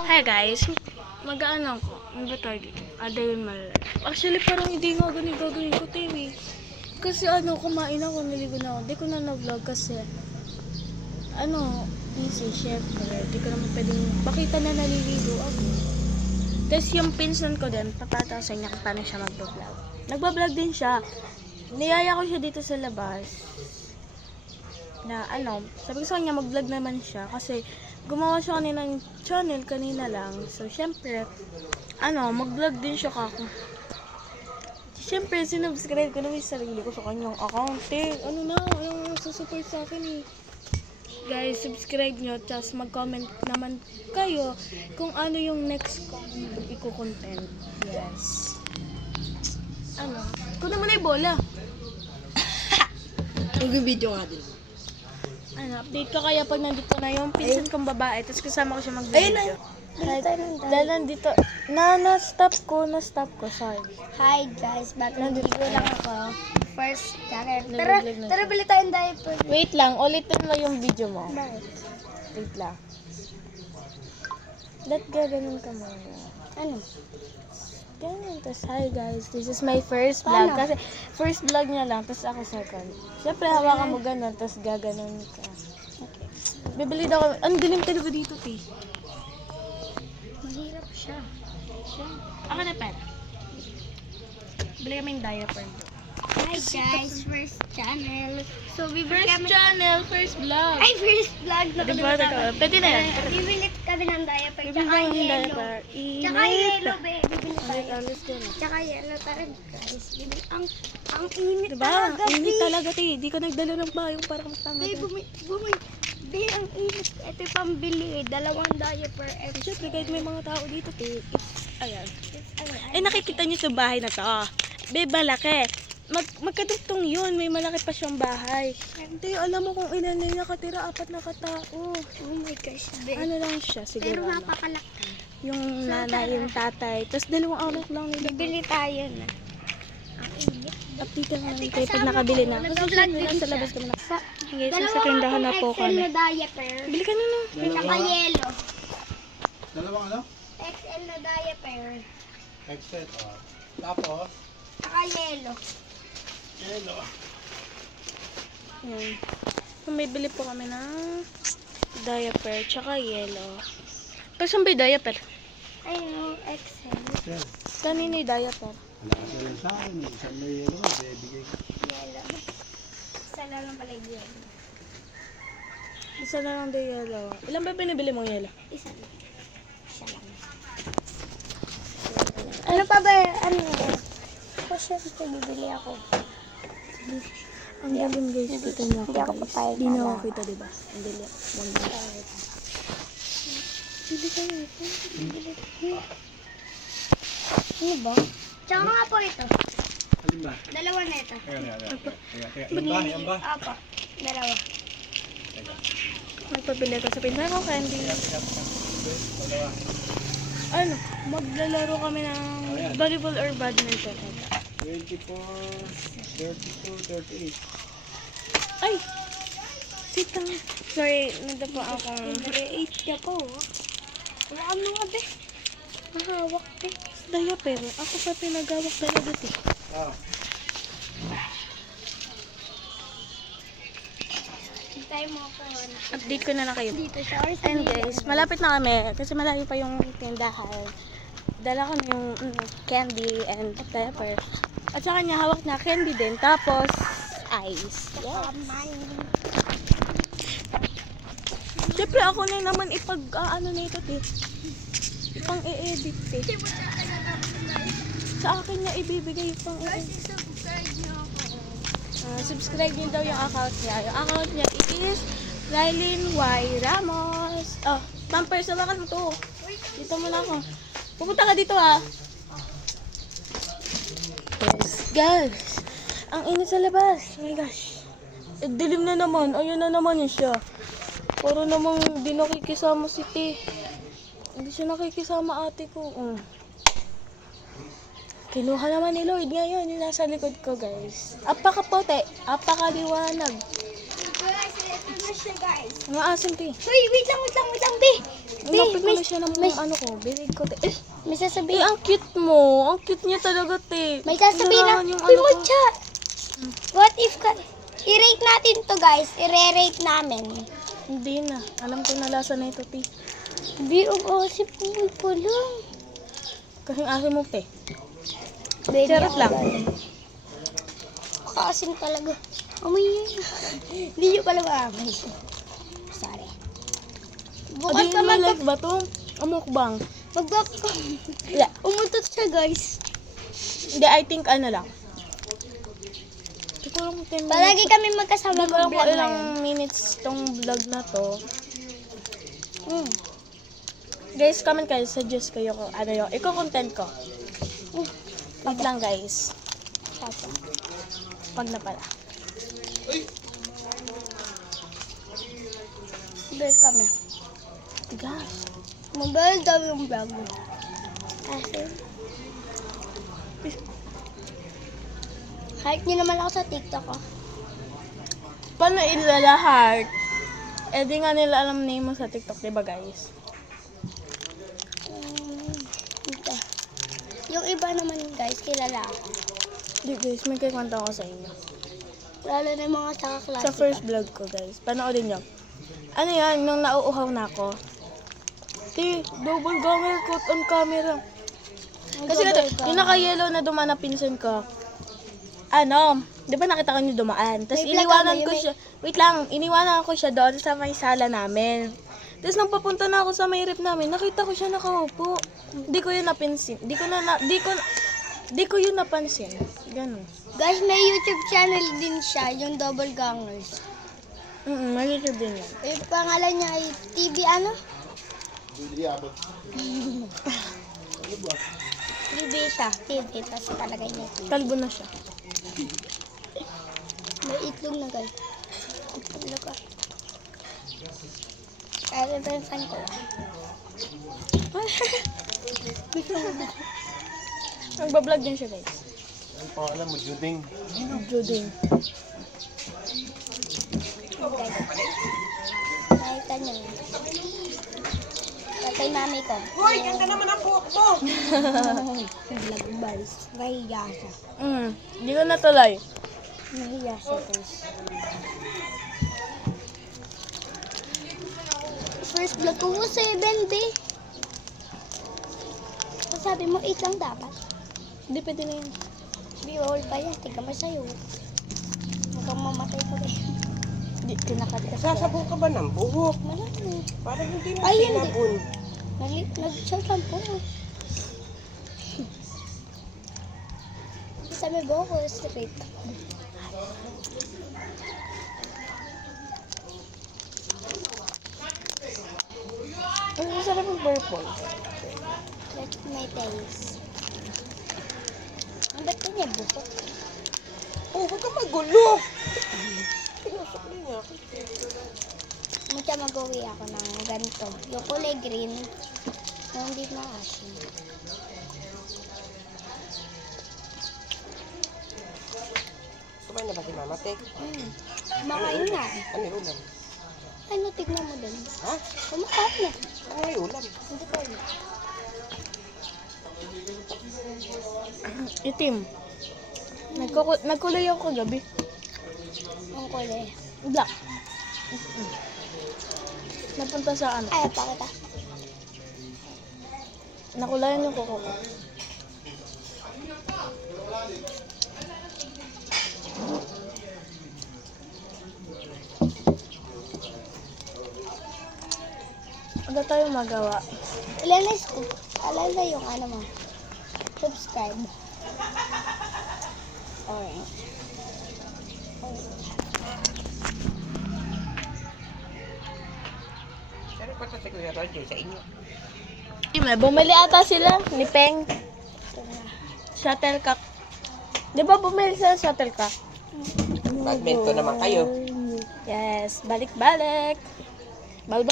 Hi guys, mag-ano ko, ano ba tayo dito? Adayon malala. Actually parang hindi nga gagawin ko TV. Kasi kumain ako, niligo na ako. Di ko na na-vlog kasi, busy, syempre. Di ko naman pwedeng pakita na naliligo ako. Tapos yung pinsan ko din, papatasan niya kung paano siya mag-vlog. Nagbablog din siya. Niyaya ko siya dito sa labas. Na sabi ko sa kanya mag-vlog naman siya kasi gumawa siya kanina ng channel kanina lang. So syempre, mag-vlog din siya kako. Syempre, sinubscribe ko na yung sarili ko sa kanyang account. Anong susupport sa akin eh. Guys, subscribe nyo, tapos mag-comment naman kayo kung ano yung next i-content. Yes. Kuna mo na yung bola. Mag-video nga din. Update ka kaya pag nandito na yung pinsan kong babae, tapos kasama ko siya mag-video. Dahil nandito, na-stop ko, sorry. Hi guys, nandito lang ako. First channel. Nag-vlog na Tara siya. bili tayong diaper. Wait lang, ulitin mo yung video mo. Bakit? Wait lang. Gaganon ka muna. Ano? Ganyan, tapos hi guys, this is my first vlog. Paano? Kasi first vlog niya lang, tapos ako second. Siyempre hawakan mo ganun, tapos gaganon ka. Okay. Bibili daw kami. Ang dilim talaga dito, T. Mahirap siya. Ako na pera. Bili kami yung diaper. Hi guys, first channel. So bibili First kami. channel, first vlog. Ay, first vlog na Diba? Pwede na yan. Bibili kami ng diaper. Bibili Tsaka kami ng yellow. diaper. Tsaka yellow, be. Bibili tayo. Alis ko na. Tsaka yellow tayo guys. Bibili. Ang init Diba? talaga, Init be. talaga, T. Di ka nagdala ng bayong para kang tanga. Be, Be, ang init. Ito yung pambili eh. 2 diaper. Siyempre, kahit may mga tao dito, T. Ayan. Ano, Nakikita niyo sa bahay na to. Be, malaki. Magkadugtong yun. May malaki pa siyang bahay. Hindi, alam mo kung ilan na nakatira. 4 na katao. Oh my gosh, be. Ano lang siya, Pero siguro. napakalaki. Yung nanay, yung tatay. Tapos 2 anak lang nila. Bibili tayo na. Ang init. Update lang namin kayo pag nakabili na. Kasi Nag-vlog syempre, din nasa siya. labas kami na. Okay, so Dalawa sa tindahan na po akong XL kami. na diaper. Bili ka na na. Tsaka yellow. Dalawang ano? XL na diaper. Headset, oh. Tapos, Tsaka yellow. yellow. Yan. So, may bili po kami ng diaper, tsaka yellow. Pero saan ba yung diaper? Ayun, XL. Headset. Kanina yung diaper. Wala ka sila sa akin. Isang may yellow, bibigay ko. Yellow. Isa na lang pala yung yellow. Isa na lang yung yellow. Ilan ba binibili mong yellow? Isa lang. Isa lang. Ano pa ba? Ano ba? Ako syempre bibili ako. Ang dilim guys, kita niyo Hindi ako guys. papayag Di na na. ako kita, diba? Ang dilim. Bili ka na ito. Ano ba? Tsaka nga po ito. Alin ba? 2 na ito. Teka. Yan ba? Yan ba? Apo. 2. Nagpabili ko sa pinsan ko candy. Maglalaro kami ng volleyball or badminton. 24, 32, 38. Ay! Sitang. Sorry, nandapa ako. 8 ka po. Wala ka mga be. Mahawak eh. Diaper. Ako pa pinagawak talaga eh. Ah. Hintay mo ako. Update ko na lang kayo. Dito siya. Or sa Ayun guys, malapit na kami kasi malayo pa yung tindahan. Dala ko na yung candy and diaper. At sa kanya hawak na candy din. Tapos ice. Yes. Siyempre ako na naman na ito eh. Ipang i-edit eh. Sa akin niya ibibigay yung pang i-edit. Subscribe niyo ako. Subscribe niyo daw yung account niya. Yung account niya is Rylin Y. Ramos. Oh, Pampers, sabakan mo to. Dito muna ako. Pupunta ka dito ha. Yes, guys. Ang init sa labas. Oh my gosh. Dilim na naman. Ayun na naman yun siya. Puro namang di nakikisama si T. Hindi siya nakikisama ate ko. Kinuha naman ni Lloyd ngayon. Yung nasa likod ko, guys. Apakapote. Apakaliwanag. Guys, ito na siya guys. Mga asim, T. Uy, wait lang, be. Hanapin ko na siya ng mga ano ko. Bilig ko. Eh, May eh, sasabihin. ang cute mo. Ang cute niya talaga, te. May sasabihin na, Hinarangan yung uy, ano ko. Mocha! What if ka... I-rate natin to, guys. I-rate namin. Hindi na. Alam ko na lasa na ito, te. Di, ang asip po pa lang. Kasing aso mo, te. Baby, Charot lang. Kaasim talaga. Amoy yun. Hindi nyo pala maamoy. Sorry. Bukas Adi, ka may like ba to? Amukbang. Magbak ko. Wala. Umutot siya, guys. Hindi, I think ano lang. Hindi ko lang 10 minutes. Palagi kami magkasama Hindi ko alam mag-vlog kung ilang ngayon. minutes tong vlog na to. Guys, comment kayo, suggest kayo kung ano yung iko-content ko. Wag lang, guys. Pag na pala. Break kami. Gosh. Mabalik daw yung vlog. Kasi, heart niyo naman ako sa TikTok, oh. Paano ilala-heart? Eh, di nga nila alam name mo sa TikTok, diba, guys? Ito. Yung iba naman, guys, kilala ako. Di, guys, may kikwanta ko sa inyo. Lalo na yung mga sa kaklase. Sa first vlog ko, guys. Panoorin nyo. Ano yan, nung nauuhaw na ako. Di, double ganger caught on camera. Kasi yung naka-yellow na dumaan na pinsan ko. Ano, di ba nakita ko niyo dumaan? Tapos May vlog iniwanan ka ba? ko siya. Wait lang, iniwanan ko siya doon sa may sala namin. Tapos nung papunta na ako sa may rep namin, nakita ko siya nakaupo. Di ko yun napansin. Di ko yun napansin. Ganun. Guys, may YouTube channel din siya, yung Double Gangers. May YouTube din yan. Yung pangalan niya ay TV ano? TV siya, TV, tapos palagay niya TV. Kalbo na siya. May itlog na, guys. Ano ka? Kaya ito yung fan ko. Nagbablog din siya, guys. Ang pangalan mo, Juding. Juding. Nakita niyo. Tatay mami ko. Hoy, ganda naman ang buhok mo! Vlog guys. Nahiya siya. Hindi ko natuloy. Nahiya siya, guys. First vlog ko 7 day. Sabi mo 8 lang dapat. Hindi pwede na yun. Bihol pa yan. Tingnan mo sa'yo. Hanggang mamatay ko rin. Hindi, kinakat ka. Sasabong ka ba ng buhok? Malaki. Parang hindi mo Ay, hindi. sinabon. Nag-chat po. Sabi mo ko straight. Ang masarap yung purple. That's my taste. Ang ba't niya buhok? Oh, huwag ka magulo! Pinasok niya ako. Mutya mag-uwi ako ng ganito. Yung kulay green, na hindi na asin. Kumain na ba si Mama Tek? Kumakain na. Ano yung ulam? Ano, tignan mo din. Ha? Kumakain na. Ano yung ulam? Hindi ko alam. Itim. Nagkulay ako kagabi. Ang kulay. Black. Napunta sa ano. Ay, pakita. Nakulayan yung kuko ko. Agad tayo magawa. Ilan na scoop? Alala yung ano mo. Subscribe. Alright. Ano pa sa Kuya Roger sa inyo? Bumili ata sila ni Peng. Shuttlecock. Di ba bumili sila ng shuttlecock? Badminton naman kayo. Yes, balik-balik. Bal.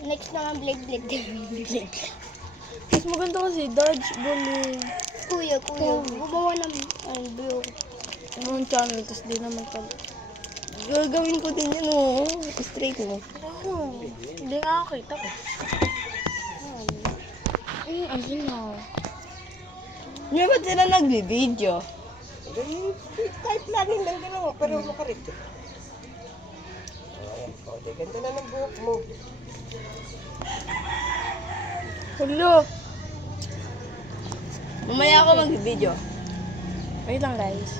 Next naman blade. Mas maganda kasi dodge, bowling. Kuya. Gumawa ng view. Yung channel, tapos di naman pala. Gagawin ko din yan, oh. Straight mo. Hindi nga ako kita ko. Ayun na. Hindi ba't sila nagbibideo? Kahit lagi lang ginawa, pero makarito. Ayan, o, di ganda na ng buhok mo. Hulo. Mamaya ako mag-video. Wait lang guys.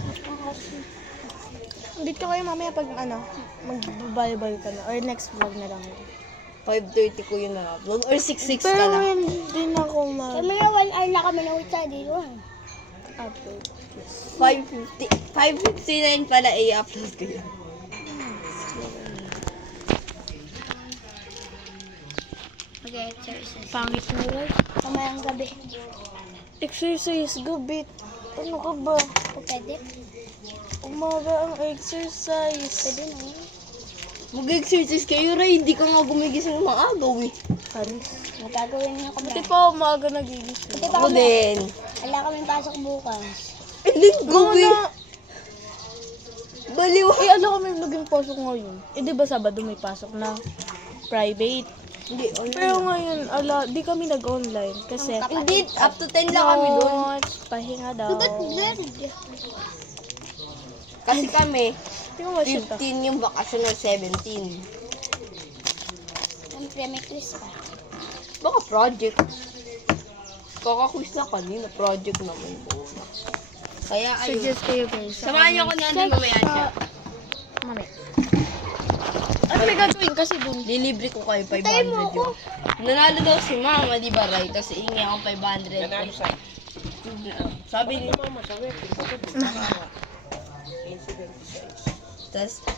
Dito kayo mamaya pag mag-bye-bye ka na. Or next vlog na lang. 5:30 ko yun na-upload. Or 6:06 ka Pero na. hindi na ako Kaya mga 1 hour na kami na wait sa dito. mag-upload. 5:59 pala i-upload ko yun. Mag-exercise. Pangit mo rin. Kamayang gabi. Exercise, gabit. Ano ka ba? O pwede? Umaga ang exercise. Pwede na yun. Mag-exercise kayo, Ray. Hindi ka nga gumigising ng mga agaw eh. Paris. Magagawin niya ko Buti ba? pa umaga nagigising. Buti pa Ako kami. din. Wala kaming pasok bukas. Eh, linggo Go eh. na. Baliw. Ano kami naging pasok ngayon? Eh, di ba Sabado may pasok na private? Hindi, Pero ngayon, di kami nag-online. Kasi, Hindi, up to 10 lang kami doon. notes, pahinga daw. Ba't blurred? Kasi kami, Hindi ko ma-shoot 15 yung bakasyon or 17. Siyempre may quiz pa. Baka project. Kaka-quiz na kanina, project naman po. Kaya ayun. Suggest kayo guys. Samahan niyo ako ni Andy mamaya siya. Mami. Ano may gagawin kasi dun? Lilibre ko kayo 500 Tayo mo ako. yun. Nanalo daw si Mama, di ba, Ray? Tapos iingi akong 500. Sabi ni Mama,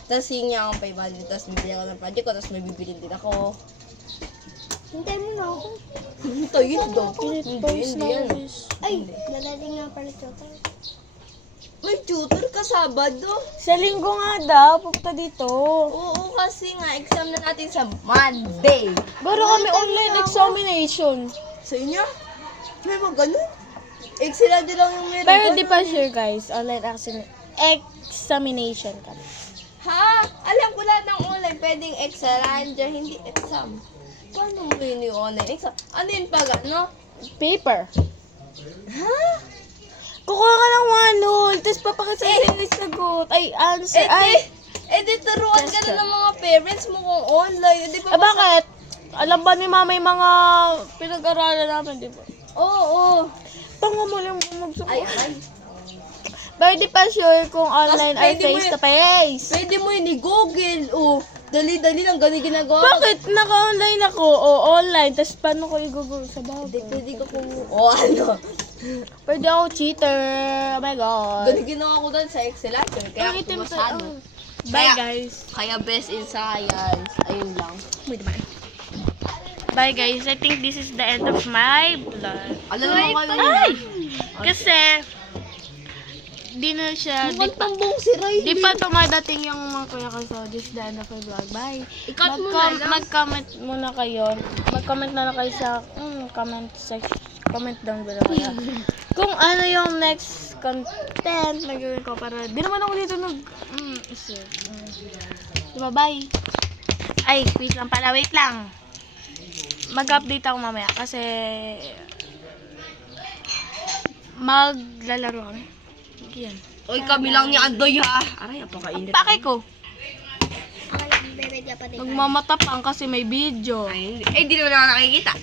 Tapos hihingi akong 500, tapos bibili ako ng project ko, tapos may bibili din ako. Hintay mo na ako. Hintayin daw. Pinit-post na yan. guys. Ay, dadating nga pala tutor. May tutor ka Sabado? Sa linggo nga daw, pupunta dito. Oo, kasi nga, exam na natin sa Monday. Garo kami online examination. Sa inyo? May mga ganun? Excellent lang yung meron. Pero doon. di pa sure guys, online examination kami. Ha? Alam ko lahat ng online. Pwedeng exam, hindi exam. Paano mo yun yung online exam? Ano yun pag ano? Paper. Ha? Kukuha ka ng one hole, tapos papakita sa'yo yung sagot. Ay, answer. Ay, di turuan ka na ng mga parents mo kung online. Di ba? bakit? Alam ba ni mama yung mga pinag-aralan namin, di ba? Oo. Tanga mo lang bumagsak. Ay, ay. Pero di pa sure kung online or pwede mo face to face. Pwede mo yun i-google. Oh, dali-dali lang ganun ginagawa. Bakit? Naka-online ako. O, online. Tapos paano ko i-google sa bagay? Pwede ka kung... Oh, ano? Pwede ako cheater. Oh my God. Ganun ginawa ko doon sa Excel. Kaya Ang ako itim sa... pumasado. Bye, Kaya- guys. Kaya best in science. Ayun lang. Bye, guys. I think this is the end of my vlog. Alam mo kayo Ay! Kasi, di na siya, Mukhang tambong si Ray. di pa dumadating yung mga kuya ko. So, this is the end of my vlog. Bye. Ikat mo na lang. Mag-comment muna kayo. Mag-comment na lang kayo sa comment section. Comment down below kayo. Kung ano yung next content na gawin ko para di naman ako dito isip. Diba, bye. Ay, wait lang pala, wait lang. Mag-update ako mamaya kasi maglalaro kami. Yan. Oy, kami lang ni Andoy ha. Aray, napakainit. Pakay ko. Akala mo bebe ka pa din. Magmamatapang kasi may video. Ay, hindi. Eh, di naman ako nakikita.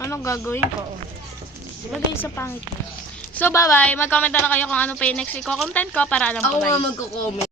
Anong gagawin ko? Lagay sa pangit. So, bye-bye. Mag-comment na lang kayo kung ano pa yung next i-content ko para alam ko, Ako nga guys. magko-comment.